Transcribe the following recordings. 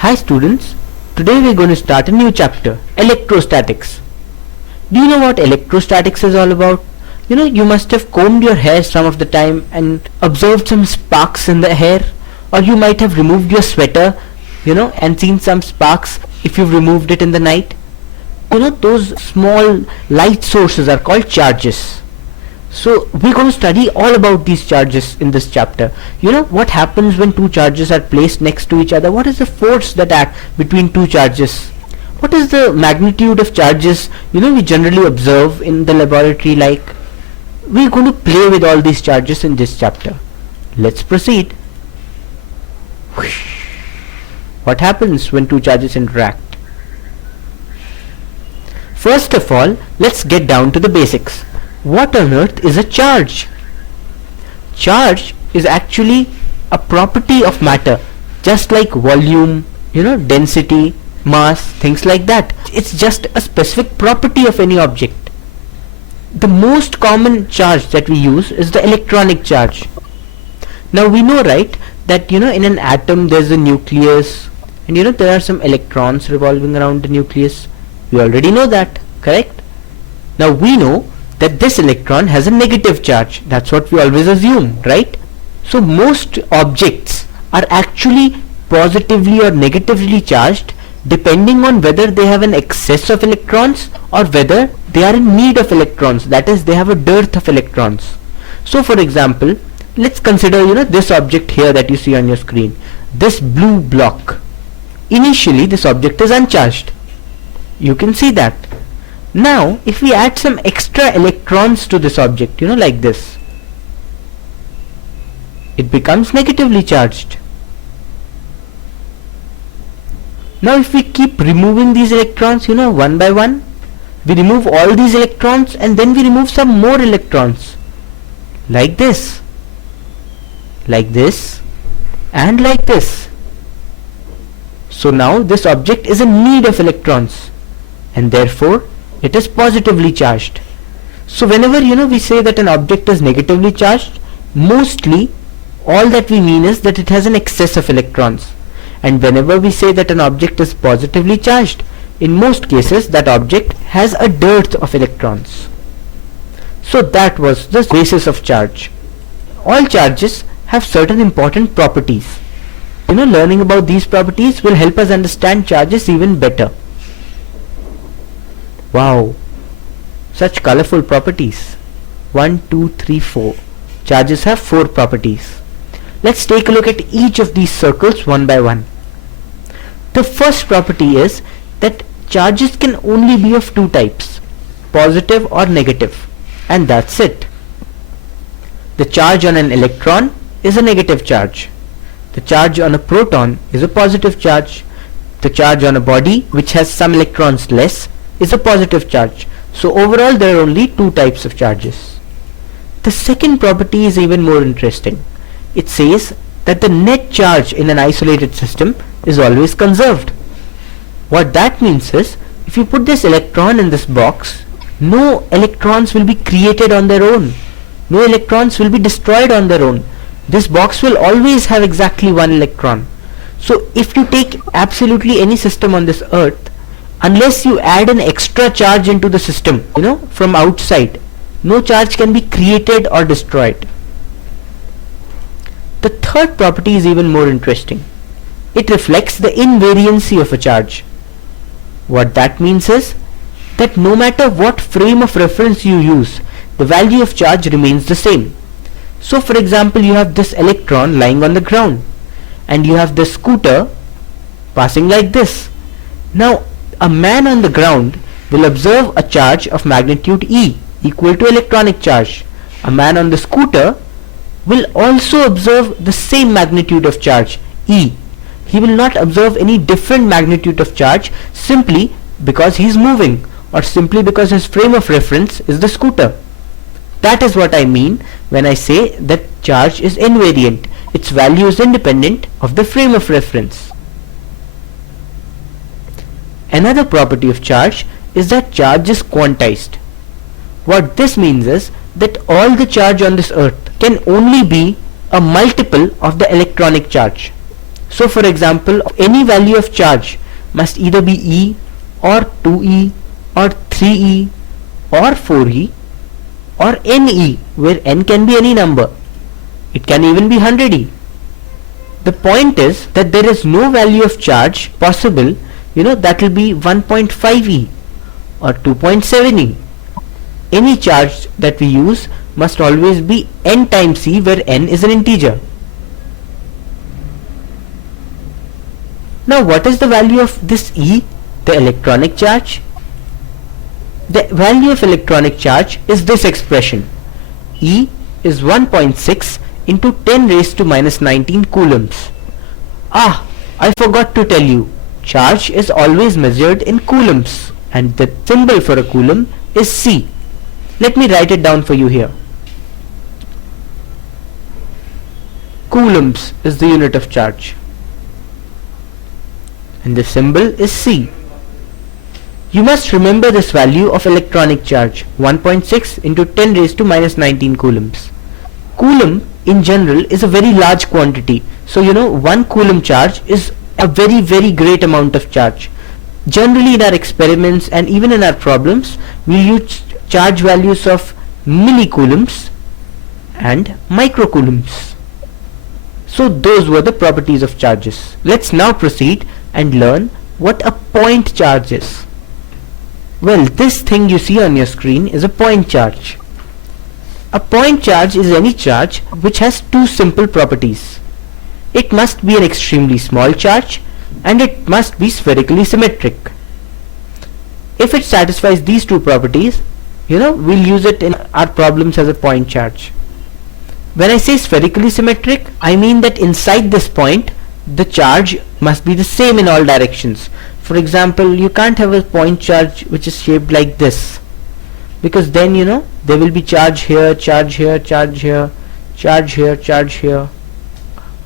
Hi students, today we're going to start a new chapter, Electrostatics. Do you know what electrostatics is all about? You must have combed your hair some of the time and observed some sparks in the hair, or you might have removed your sweater, and seen some sparks if you've removed it in the night. Those small light sources are called charges. So we're going to study all about these charges in this chapter. What happens when two charges are placed next to each other? What is the force that acts between two charges? What is the magnitude of charges we generally observe in the laboratory? Like, we're going to play with all these charges in this chapter. Let's proceed. What happens when two charges interact? First of all, let's get down to the basics. What on earth is a charge? Charge is actually a property of matter, just like volume, density, mass, things like that. It's just a specific property of any object. The most common charge that we use is the electronic charge. Now we know, right, that in an atom there's a nucleus, and there are some electrons revolving around the nucleus. We already know that, correct? Now we know that this electron has a negative charge. That's what we always assume, right? So most objects are actually positively or negatively charged depending on whether they have an excess of electrons or whether they are in need of electrons, that is, they have a dearth of electrons. So for example, let's consider this object here that you see on your screen, this blue block. Initially this object is uncharged. You can see that. Now if we add some extra electrons to this object, like this, it becomes negatively charged. Now if we keep removing these electrons, one by one, we remove all these electrons and then we remove some more electrons, like this, and like this. So now this object is in need of electrons, and therefore it is positively charged. So whenever we say that an object is negatively charged, mostly all that we mean is that it has an excess of electrons. And whenever we say that an object is positively charged, in most cases that object has a dearth of electrons. So that was the basis of charge. All charges have certain important properties. Learning about these properties will help us understand charges even better. Wow, such colorful properties. 1, 2, 3, 4. Charges have 4 properties. Let's take a look at each of these circles one by one. The first property is that charges can only be of two types, positive or negative, and that's it. The charge on an electron is a negative charge. The charge on a proton is a positive charge. The charge on a body which has some electrons less is a positive charge. So overall there are only two types of charges. The second property is even more interesting. It says that the net charge in an isolated system is always conserved. What that means is, if you put this electron in this box, no electrons will be created on their own. No electrons will be destroyed on their own. This box will always have exactly one electron. So if you take absolutely any system on this earth, unless you add an extra charge into the system, from outside, no charge can be created or destroyed. The third property is even more interesting. It reflects the invariancy of a charge. What that means is that no matter what frame of reference you use, the value of charge remains the same. So for example, you have this electron lying on the ground and you have this scooter passing like this. Now a man on the ground will observe a charge of magnitude E equal to electronic charge. A man on the scooter will also observe the same magnitude of charge, E. He will not observe any different magnitude of charge simply because he is moving, or simply because his frame of reference is the scooter. That is what I mean when I say that charge is invariant. Its value is independent of the frame of reference. Another property of charge is that charge is quantized. What this means is that all the charge on this earth can only be a multiple of the electronic charge. So for example, any value of charge must either be E or 2E or 3E or 4E or NE, where N can be any number. It can even be 100E. The point is that there is no value of charge possible, that will be 1.5E or 2.7E. Any charge that we use must always be N times E, where N is an integer. Now what is the value of this E, the electronic charge? The value of electronic charge is this expression. E is 1.6 into 10 raised to minus 19 coulombs. I forgot to tell you, charge is always measured in coulombs, and the symbol for a coulomb is C. Let me write it down for you here. Coulombs is the unit of charge, and the symbol is C. You must remember this value of electronic charge, 1.6 into 10 raised to minus 19 coulombs. Coulomb in general is a very large quantity. So 1 coulomb charge is a very, very great amount of charge. Generally in our experiments and even in our problems, we use charge values of millicoulombs and microcoulombs. So those were the properties of charges. Let's now proceed and learn what a point charge is. Well, this thing you see on your screen is a point charge. A point charge is any charge which has two simple properties. It must be an extremely small charge and it must be spherically symmetric. If it satisfies these two properties, we'll use it in our problems as a point charge. When I say spherically symmetric, I mean that inside this point, the charge must be the same in all directions. For example, you can't have a point charge which is shaped like this, because then there will be charge here, charge here, charge here, charge here, charge here,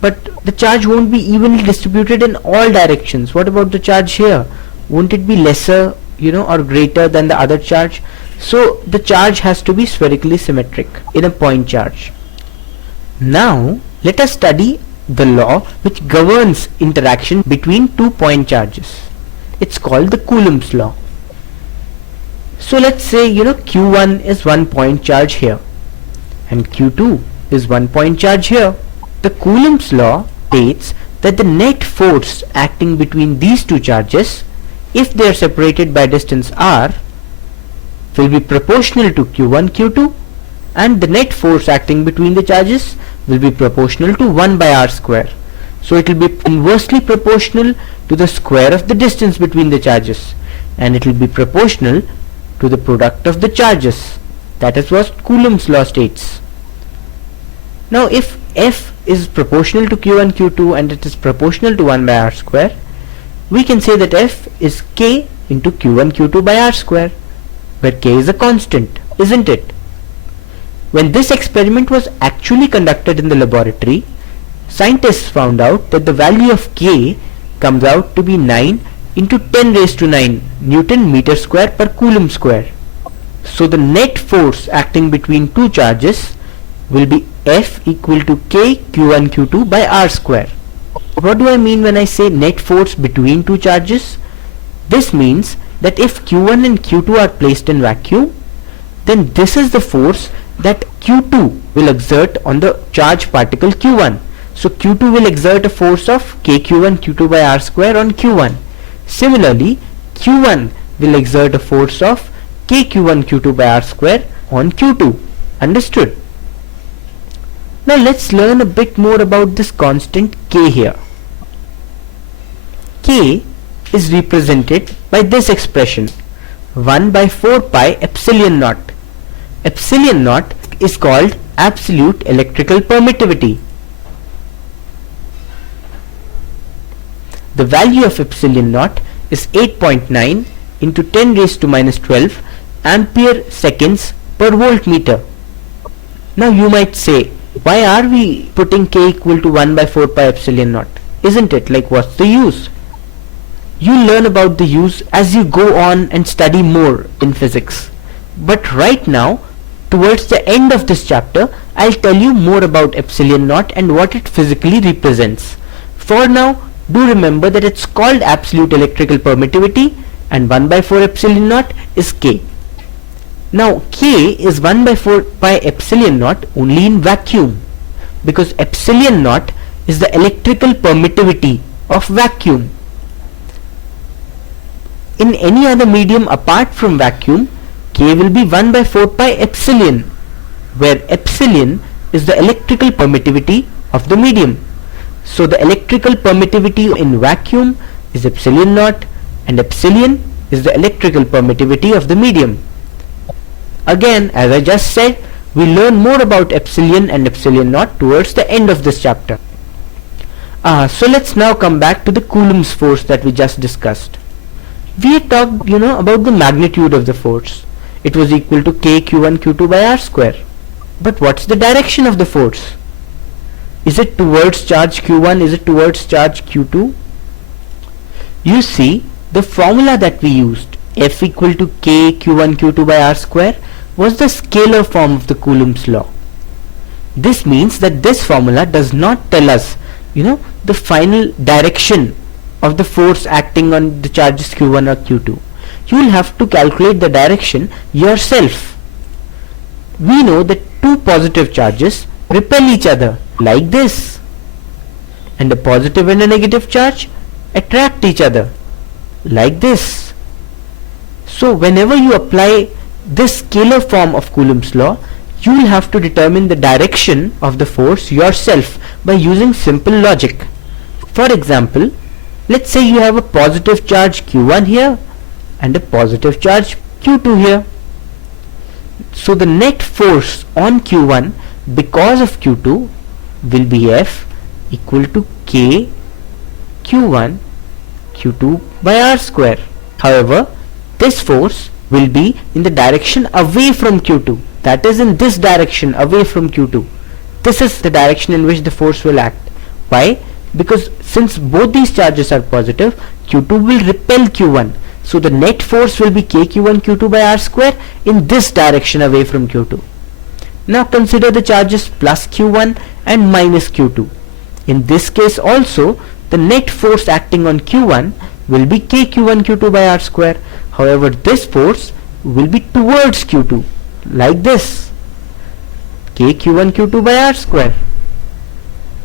but the charge won't be evenly distributed in all directions. What about the charge here? Won't it be lesser or greater than the other charge? So the charge has to be spherically symmetric in a point charge. Now let us study the law which governs interaction between two point charges. It's called the Coulombs law. So let's say Q1 is 1 point charge here and Q2 is 1 point charge here. The Coulombs law states that the net force acting between these two charges, if they are separated by distance r, will be proportional to Q1 Q2, and the net force acting between the charges will be proportional to 1 by r square. So it will be inversely proportional to the square of the distance between the charges, and it will be proportional to the product of the charges. That is what Coulombs law states. Now if F is proportional to Q1 Q2 and it is proportional to 1 by r square, we can say that F is K into Q1 Q2 by r square, where K is a constant, isn't it? When this experiment was actually conducted in the laboratory, scientists found out that the value of K comes out to be 9 into 10 raised to 9 Newton meter square per coulomb square. So the net force acting between two charges will be F equal to K Q1 Q2 by r square. What do I mean when I say net force between two charges? This means that if Q1 and Q2 are placed in vacuum, then this is the force that Q2 will exert on the charged particle Q1. So Q2 will exert a force of K Q1 Q2 by r square on Q1. Similarly, Q1 will exert a force of K Q1 Q2 by r square on Q2. Understood? Now let's learn a bit more about this constant K here. K is represented by this expression, 1 by 4 pi epsilon naught. Epsilon naught is called absolute electrical permittivity. The value of epsilon naught is 8.9 into 10 raised to minus 12 ampere seconds per voltmeter. Now you might say, why are we putting K equal to 1 by 4 pi epsilon naught? Isn't it? Like, what's the use? You learn about the use as you go on and study more in physics. But right now, towards the end of this chapter, I'll tell you more about epsilon naught and what it physically represents. For now, do remember that it's called absolute electrical permittivity, and 1 by 4 epsilon naught is K. Now K is 1 by 4 pi epsilon naught only in vacuum, because epsilon naught is the electrical permittivity of vacuum. In any other medium apart from vacuum, K will be 1 by 4 pi epsilon, where epsilon is the electrical permittivity of the medium. So the electrical permittivity in vacuum is epsilon naught, and epsilon is the electrical permittivity of the medium. Again, as I just said, we'll learn more about epsilon and epsilon naught towards the end of this chapter. So let's now come back to the Coulomb's force that we just discussed. We had talked, about the magnitude of the force. It was equal to K Q1 Q2 by R square. But what's the direction of the force? Is it towards charge Q1? Is it towards charge Q2? You see, the formula that we used, F equal to K Q1 Q2 by R square, was the scalar form of the Coulomb's law. This means that this formula does not tell us, the final direction of the force acting on the charges Q1 or Q2. You will have to calculate the direction yourself. We know that two positive charges repel each other like this, and a positive and a negative charge attract each other like this. So whenever you apply this scalar form of Coulomb's law, you will have to determine the direction of the force yourself by using simple logic. For example, let's say you have a positive charge Q1 here and a positive charge Q2 here. So the net force on Q1 because of Q2 will be F equal to K Q1 Q2 by R square. However, this force will be in the direction away from Q2, that is in this direction away from Q2. This is the direction in which the force will act. Why? Because since both these charges are positive, Q2 will repel Q1. So the net force will be KQ1 Q2 by R square in this direction away from Q2. Now consider the charges plus Q1 and minus Q2. In this case also, the net force acting on Q1 will be KQ1 Q2 by R square. However, this force will be towards Q2 like this, KQ1 Q2 by R square.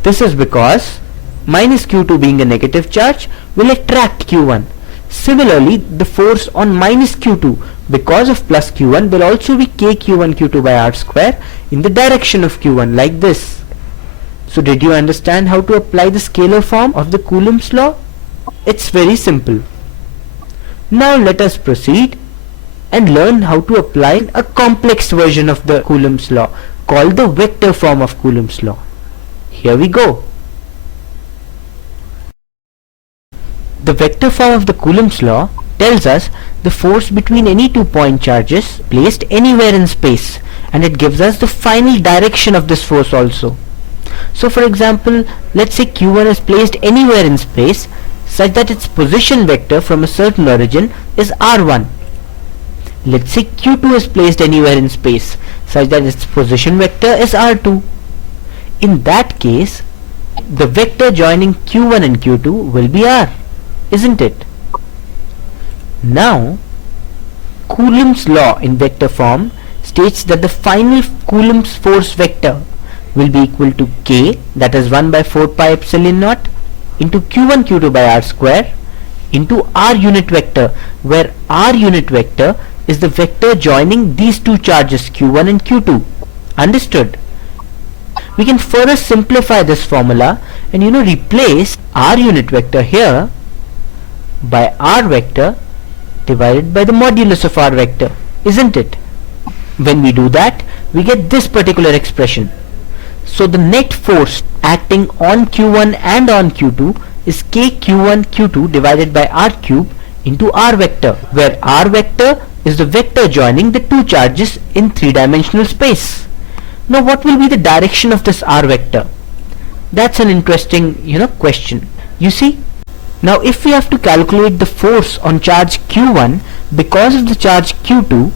This is because minus Q2 being a negative charge will attract Q1. Similarly, the force on minus Q2 because of plus Q1 will also be KQ1 Q2 by R square in the direction of Q1 like this. So did you understand how to apply the scalar form of the Coulomb's law? It's very simple. Now let us proceed and learn how to apply a complex version of the Coulomb's law called the vector form of Coulomb's law. Here we go. The vector form of the Coulomb's law tells us the force between any 2 point charges placed anywhere in space, and it gives us the final direction of this force also. So for example, let's say Q1 is placed anywhere in space such that its position vector from a certain origin is R1. Let's say Q2 is placed anywhere in space such that its position vector is R2. In that case, the vector joining Q1 and Q2 will be R, isn't it? Now, Coulomb's law in vector form states that the final Coulomb's force vector will be equal to K, that is 1 by 4 pi epsilon naught, into Q1 Q2 by R square into R unit vector, where R unit vector is the vector joining these two charges Q1 and Q2. Understood? We can further simplify this formula and replace R unit vector here by R vector divided by the modulus of R vector, isn't it? When we do that, we get this particular expression. So the net force acting on Q1 and on Q2 is KQ1 Q2 divided by R cube into R vector, where R vector is the vector joining the two charges in three-dimensional space. Now what will be the direction of this R vector? That's an interesting question. You see, now if we have to calculate the force on charge Q1 because of the charge Q2,